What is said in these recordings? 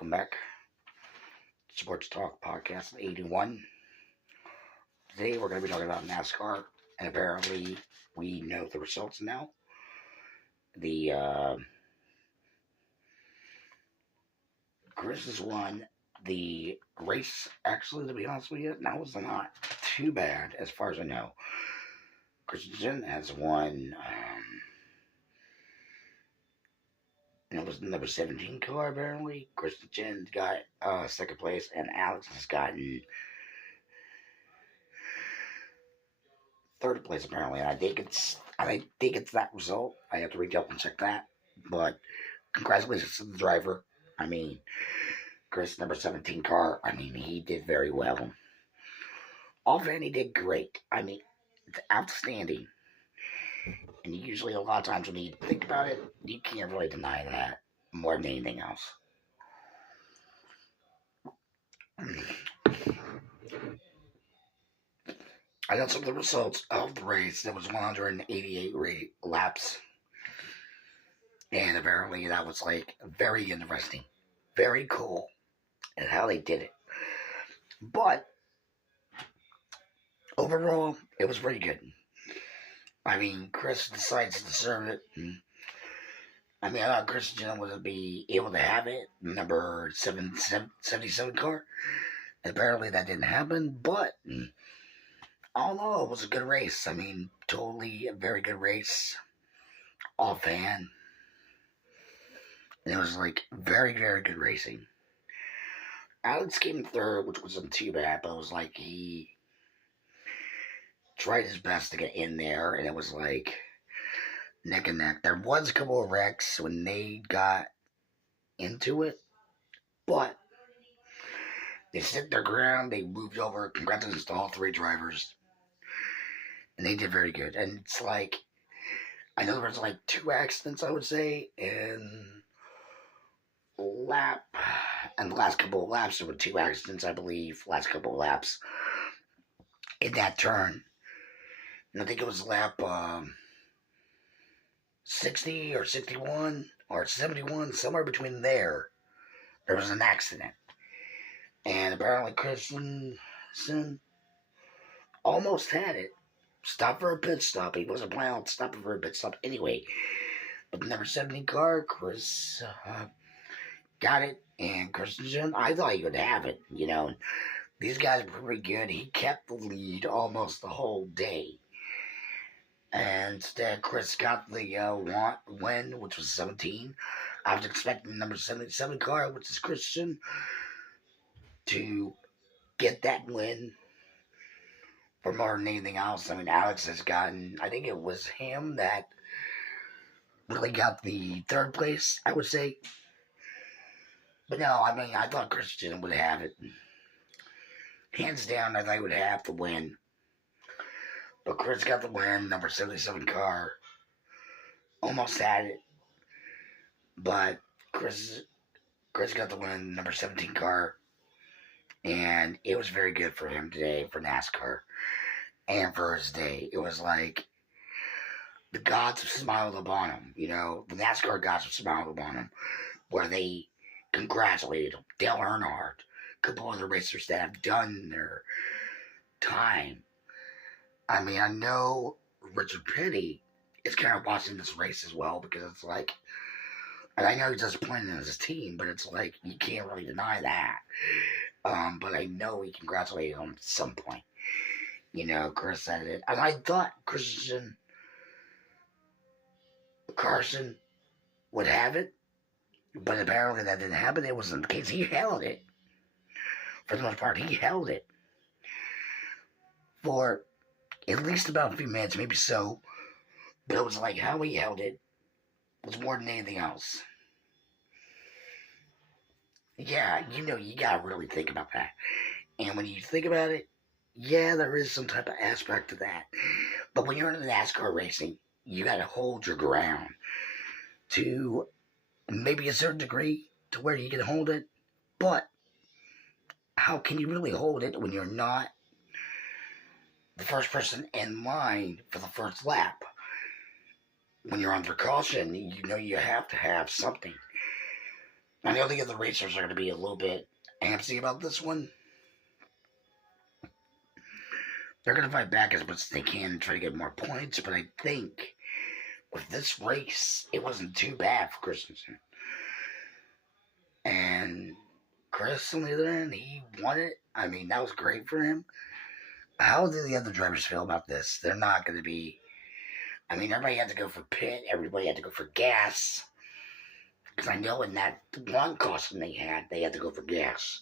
welcome back. Sports Talk Podcast 81. Today we're going to be talking about NASCAR, and apparently we know the results now. The Chris has won the race. Actually, to be honest with you, that was not too bad as far as I know. Christian has won. It was the number 17 car, apparently. Christian got second place, and Alex has gotten third place, apparently. And I think it's that result. I have to reach out and check that. But congratulations to the driver. I mean, Chris, number 17 car, he did very well. Offhand, he did great. It's outstanding. And usually, a lot of times when you think about it, you can't really deny that more than anything else. I got some of the results of the race. There was 188 laps. And apparently that was very interesting. Very cool. And how they did it. But overall, it was pretty good. Chris decides to serve it. I thought Christian would be able to have it, number 77 car. And apparently that didn't happen, but all in all, it was a good race. Totally a very good race. Offhand. And it was very, very good racing. Alex came third, which wasn't too bad, but it was he tried his best to get in there, and it was neck and neck. There was a couple of wrecks when they got into it, but they stood their ground, they moved over. Congratulations to all three drivers, and they did very good. And it's I know there was two accidents, I would say, in lap, and the last couple of laps there were two accidents, I believe. Last couple of laps in that turn. And I think it was lap 60 or 61 or 71, somewhere between there was an accident. And apparently Christensen almost had it. Stopped for a pit stop. He wasn't planning on stopping for a pit stop anyway. But the number 17 car, Chris, got it. And Christensen, I thought he would have it, These guys were pretty good. He kept the lead almost the whole day. And instead, Chris got the win, which was 17. I was expecting the number 77 car, which is Christian, to get that win for more than anything else. Alex has gotten, I think it was him that really got the third place, I would say. But no, I thought Christian would have it. Hands down, I thought he would have the win. But Chris got the win, number 77 car. Almost had it. But Chris got the win, number 17 car. And it was very good for him today, for NASCAR. And for his day. It was the gods smiled upon him. The NASCAR gods smiled upon him. Where they congratulated him. Dale Earnhardt. A couple other racers that have done their time. I know Richard Petty is kind of watching this race as well, because it's and I know he's disappointed in his team, but it's you can't really deny that. But I know he congratulated him at some point. Chris said it. And I thought Carson would have it, but apparently that didn't happen. It wasn't the case. He held it. For the most part, he held it for at least about a few minutes, maybe so. But it was how he held it was more than anything else. Yeah, you gotta really think about that. And when you think about it, yeah, there is some type of aspect to that. But when you're in NASCAR racing, you gotta hold your ground to maybe a certain degree to where you can hold it. But how can you really hold it when you're not the first person in line for the first lap? When you're under caution, you have to have something. I know the other racers are going to be a little bit antsy about this one. They're going to fight back as much as they can and try to get more points, but I think with this race, it wasn't too bad for Christensen. And Chris, on the other hand, he won it. I mean, that was great for him. How do the other drivers feel about this? They're not going to be. I mean, everybody had to go for pit. Everybody had to go for gas. Because I know in that one caution they had to go for gas.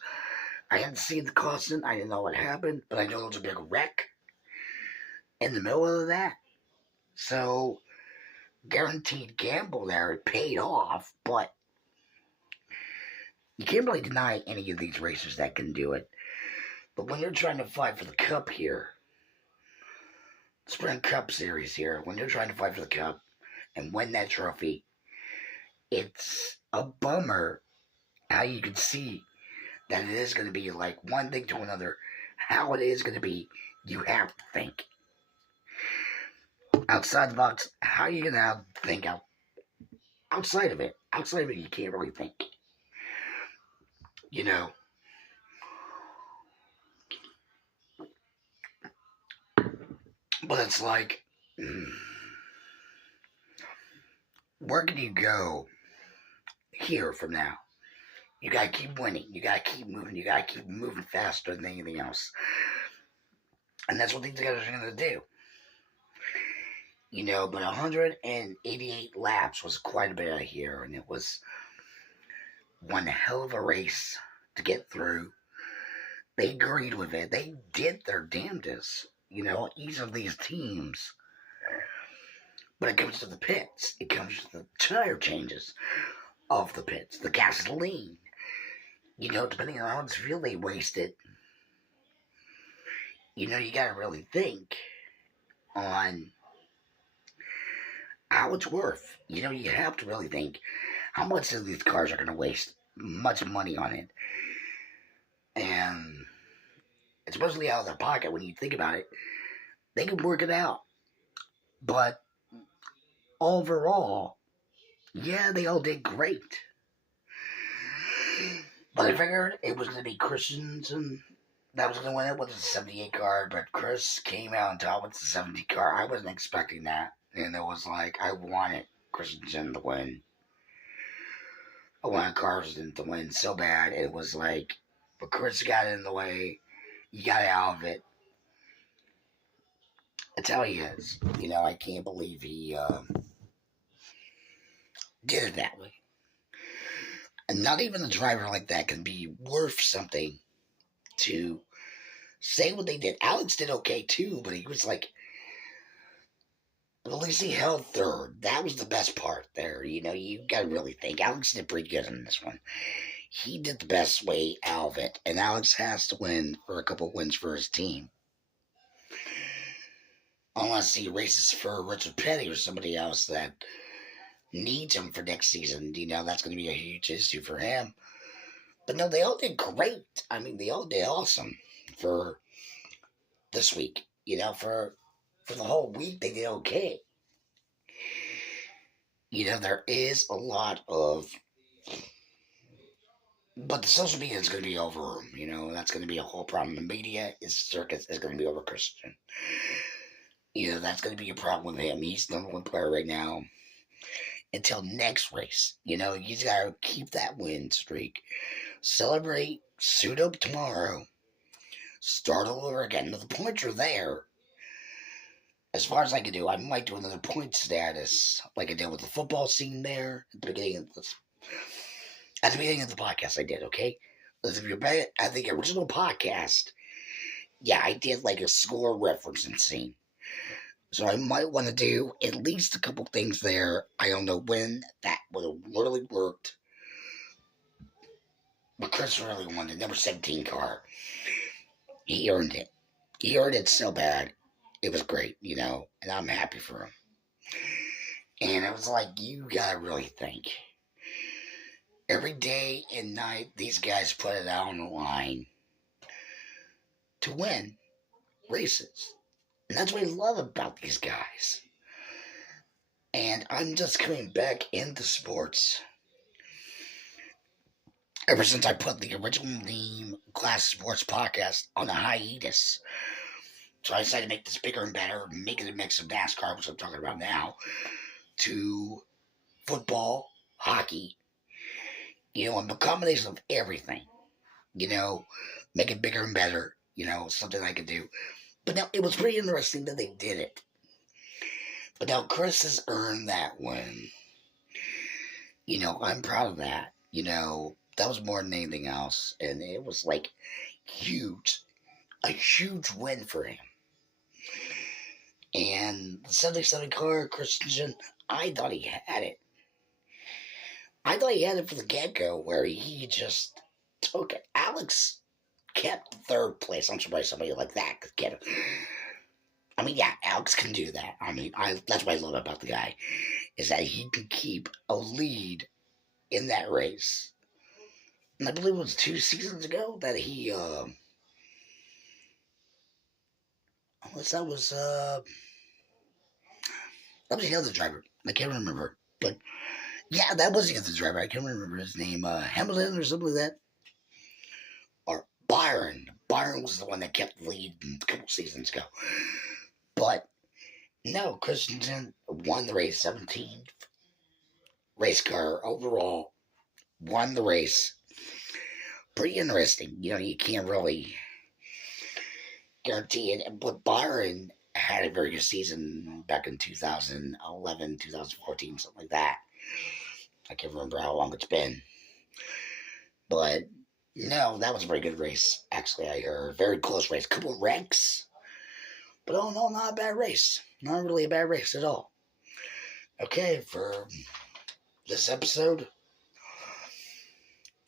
I hadn't seen the caution. I didn't know what happened. But I know there was a big wreck in the middle of that. So, guaranteed gamble there. It paid off. But you can't really deny any of these racers that can do it. But when you're trying to fight for the cup here, Sprint Cup Series here, when you're trying to fight for the cup and win that trophy, it's a bummer how you can see that it is going to be like one thing to another. How it is going to be, you have to think. Outside the box, how are you going to think outside of it? Outside of it, you can't really think. You know. But it's like, where can you go here from now? You gotta keep winning. You gotta keep moving. You gotta keep moving faster than anything else. And that's what these guys are gonna do. You know, but 188 laps was quite a bit out here, and it was one hell of a race to get through. They agreed with it. They did their damnedest. You know, each of these teams. But it comes to the pits. It comes to the tire changes of the pits. The gasoline. You know, depending on how much fuel they wasted, you know, you gotta really think on how it's worth. You know, you have to really think how much of these cars are gonna waste much money on it. And it's mostly out of their pocket when you think about it. They can work it out. But overall, yeah, they all did great. But I figured it was going to be Christensen that was going to win it with the 78 car. But Chris came out on top with the 70 car. I wasn't expecting that. And it was like, I wanted Christensen to win. I wanted Carson to win so bad. It was like, but Chris got in the way. He got out of it. That's how he is. You know, I can't believe he did it that way. And not even a driver like that can be worth something to say what they did. Alex did okay too, but he was like, at least he held third. That was the best part there. You know, you got to really think. Alex did pretty good in this one. He did the best way out of it. And Alex has to win for a couple wins for his team. Unless he races for Richard Petty or somebody else that needs him for next season. You know, that's going to be a huge issue for him. But no, they all did great. I mean, they all did awesome for this week. You know, for the whole week, they did okay. You know, there is a lot of... But the social media is going to be over him. You know, that's going to be a whole problem. The media, his circus is going to be over Christian. You know, that's going to be a problem with him. He's the number one player right now. Until next race. You know, he's got to keep that win streak. Celebrate, suit up tomorrow. Start all over again. The points are there. As far as I can do, I might do another point status like I did with the football scene there at the beginning of the podcast. I did, okay? If you're at the original podcast, yeah, I did like a score referencing scene. So I might want to do at least a couple things there. I don't know when that would have literally worked. But Chris really won the number 17 car. He earned it. He earned it so bad. It was great, you know, and I'm happy for him. And it was like, you gotta really think. Every day and night, these guys put it out on the line to win races. And that's what I love about these guys. And I'm just coming back into sports ever since I put the original name Class Sports Podcast on a hiatus. So I decided to make this bigger and better, make it a mix of NASCAR, which I'm talking about now, to football, hockey, and a combination of everything, make it bigger and better, something I could do. But now, it was pretty interesting that they did it. But now Chris has earned that win. I'm proud of that. That was more than anything else. And it was like huge, a huge win for him. And the 77 car, Christian, I thought he had it. I thought he had it from the get-go, where he just took it. Alex kept third place. I'm surprised somebody like that could get it. I mean, yeah, Alex can do that. I mean, that's what I love about the guy, is that he can keep a lead in that race. And I believe it was 2 seasons ago that he, that was the other driver. I can't remember. But, yeah, that was the other driver. I can't remember his name. Hamilton or something like that. Or Byron. Byron was the one that kept the lead a couple seasons ago. But, no, Christensen won the race, 17th race car overall. Won the race. Pretty interesting. You can't really guarantee it. But Byron had a very good season back in 2011, 2014, something like that. I can't remember how long it's been. But, no, that was a very good race. Actually, I heard. Very close race. Couple of wrecks. But, oh, no, not a bad race. Not really a bad race at all. Okay, for this episode,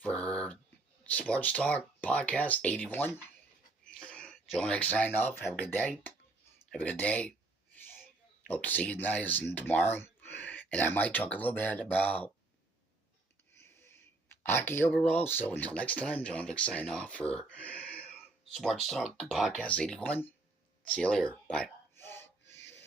for Sports Talk Podcast 81, Joe Nick sign off. Have a good day. Have a good day. Hope to see you guys tomorrow. And I might talk a little bit about hockey overall. So until next time, Joe Nick sign off for Sports Talk Podcast 81. See you later. Bye.